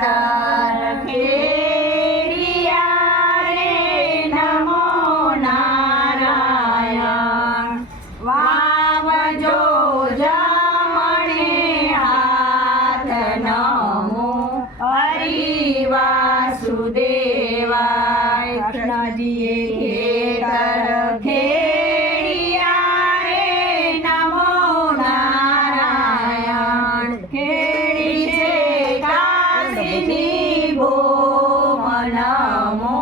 ખેતર ખેડિયા રે નમો નારાયણ વાવજો જમણે હાથ નમો હરિ વાસુદેવાય કૃષ્ણજીએ ખેતર ખેડિયા રે નમો નારાયણ ખેડી છે કાશીની ભૂમ નમો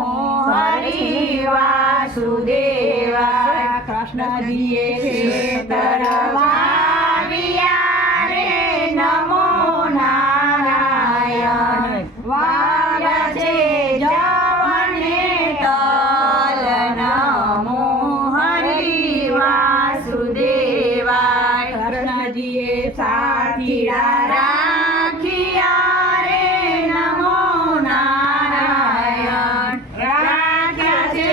હરિ વાસુદેવાય કૃષ્ણજીએ ખેતર વાવ્યા રે નમો નારાયણ વાવ્યા છે જવને તલ નમો હરિ વાસુદેવાય કૃષ્ણજીએ સાથીડા રાખ્યા રે નમો નારાયણ રાખ્યા છે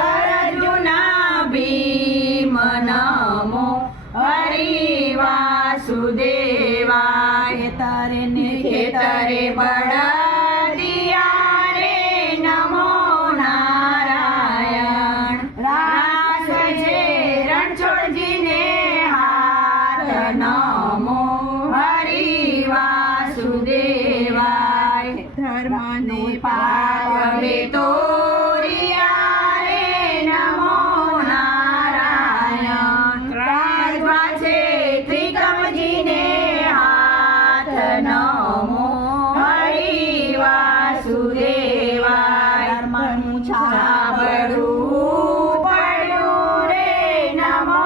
અર્જુના ભીમ નમો હરિ વાસુદેવાય ખેતરે બળદિયા રે નમો નારાયણ રાસ છે રણછોડજીને હાથ નમો હરિ વાસુદેવાય ધર્મને પાવે તોરિયા રે નમો નારાયણ રાજવા છે ત્રિકમજીને હાથ નમો હરિ વાસુદેવાય ધર્મનું છાબડું પડ્યું રે નમો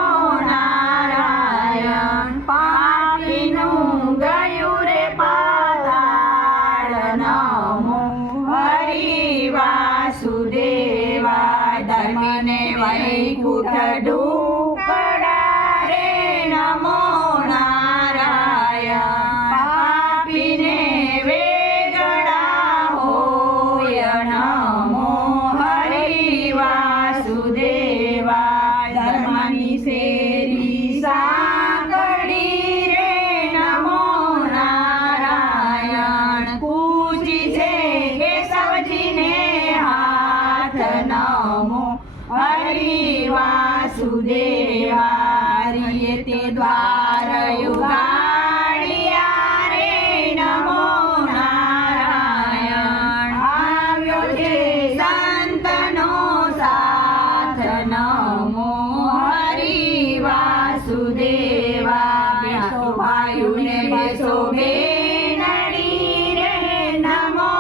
નારાયણ પાપીનું ગયું રે પાતાળ નમો હરિ વાસુદેવાય ધર્મને વૈકુંઠ ઢુકડા રે નમો નારાયણ પાપીને વેગળા હોય નમો હરિ વાસુદેવાય ધર્મની શેરી સાંકળી રે નમો નારાયણ કૂચી છે કેશવજીને હાથ નમો હરિ વાસુદેવાય તે દ્વાર યુગાડિયા રે નમો નારાયણ આવ્યો છે સંતનો સાથ નમો હરિ વાસુદેવાય ભાઈઓને બેસો બેનડી રે નમો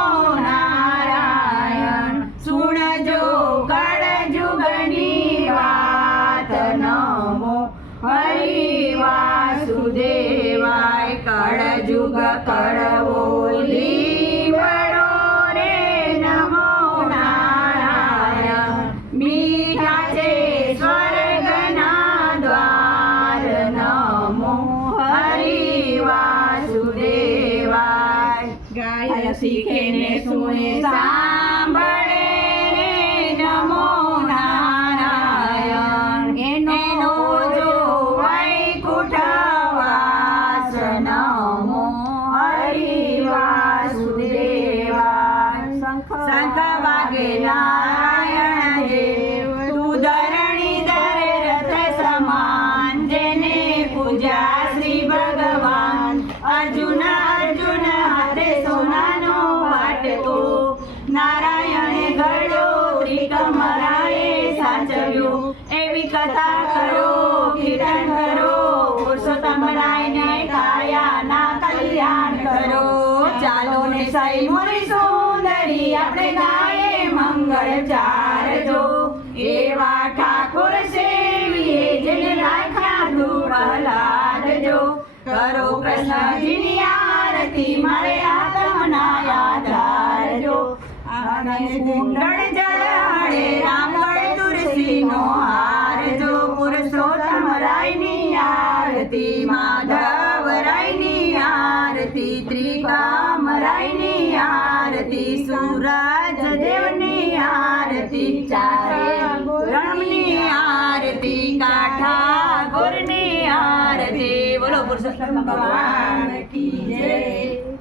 નારાયણ સુણજો કળજુગની વાત નમો હરિ વાસુદેવાય કળજુગ કળવો લીવડો રે નમો નારાયણ મીઠા છે સ્વર્ગના દ્વાર નમો હરિ વાસુદેવાય ગાય શીખે ને સુણે સાંભળે રે નમો નારાયણ એનો જો વૈકુંઠવાસ નમો હરિ વાસુદેવાય શંખ વાગે નારાયણ દેવ તું ધરણી ધરે રથ સમાન જેને પૂજા શ્રી ભગવાન અર્જુન હાથે સોનાનો વાટકો નારાયણે ઘડ્યો ત્રિકમરાએ સાચવ્યો એવી કથા કરો કીર્તન કરો પુરુષોત્તમ રાયને કાયાના કલ્યાણ કરો ચાલો ને સઈ મોરી સુંદરી આપણે ગાયે મંગળ ચારજો એવા ઠાકોર સેવીએ જેને રાખ્યા પ્રહલાદજો કરો કૃષ્ણજીની આરતી મારે આત્મના યાદ ધારજો કુંડળ જળે રામગળ તુલસીનો હારજો પુરુષોત્તમ રાયની આરતી માધવ રાયની આરતી ત્રિકામ રાયની આરતી સૂરજ દેવની આરતી ચારે રણની આરતી કાઠા ગોરની આરતી બોલો પુરુષોત્તમ ભગવાન કી જય।